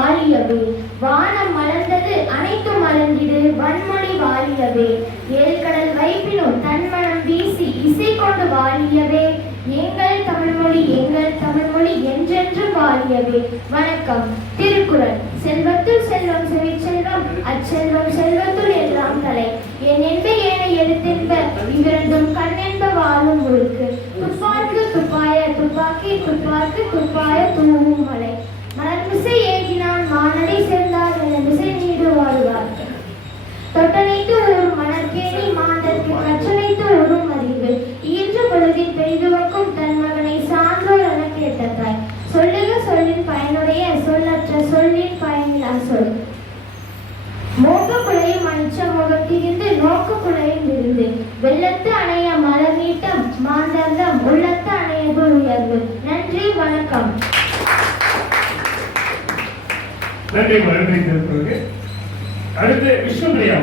வாரியவே வானம் மலர்ந்தது அனைத்தும் மலர்ந்திடு வன்மொழி வாரியவே ஏழ்கடல் வைப்பினும் தன்மனம் வீசி இசை கொண்டு வாழியவே எங்கள் தமிழ்மொழி எங்கள் தமிழ்மொழி என்றென்று வாழியவே வணக்கம். திருக்குறள். செல்வத்துள் செல்வம் செவிச்செல்வம் அச்செல்வம் செல்வத்துள் எல்லாம் தலை. என் என்ப ஏனை எழுத்தென்ப இவ்விரண்டும் கண்ணென்ப வாழும் ஒழுக்கு துப்பாக்கு துப்பாய துப்பாக்கி துப்பாக்கு துப்பாய தூவும் மலை. மலர்மிசை உலகில் பொழுதில் தன் மகனை சான்றோர் என கேட்டதாய். சொல்லுக சொல்லின் பயனுடைய சொல்லற்ற சொல்லின் பயனிலா சொல். மோக குலையும் மனுஷ முகத்திருந்து நோக்க குலையும் இருந்து வெள்ளத்து அணைய மலர் நீட்டம் மாந்தர்தம் உள்ளத்து அணையது உயர்வு. நன்றி வணக்கம். நன்றி நன்றி அடுத்து விஷ்ணுபிரியா